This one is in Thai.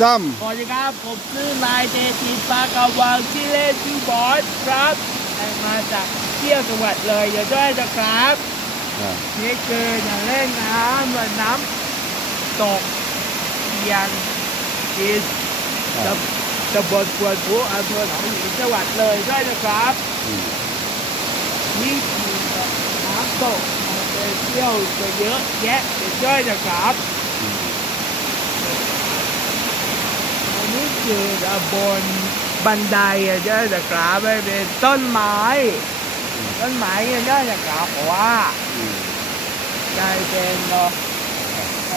ซัม สวัสดีครับผมชื่อนายเจติปากาวังชื่อเล่นชื่อบอสครับมาจากเที่ยวจังหวัดเลยเดี๋ยวด้วยนะครับนี่คืออย่างเล่นน้ำเหมือนน้ำตกเทียนอินตำบลกวนผู้อำเภอหนองหินจังหวัดเลยด้วยนะครับนี่คือน้ำตกไปเที่ยวจะเยอะแยะเดี๋ยวด้วยนะครับนี่คือบนบันไดเยอะนะครับไม่เป็นต้นไม้เยอะนะครับเพราะว่าได้เป็น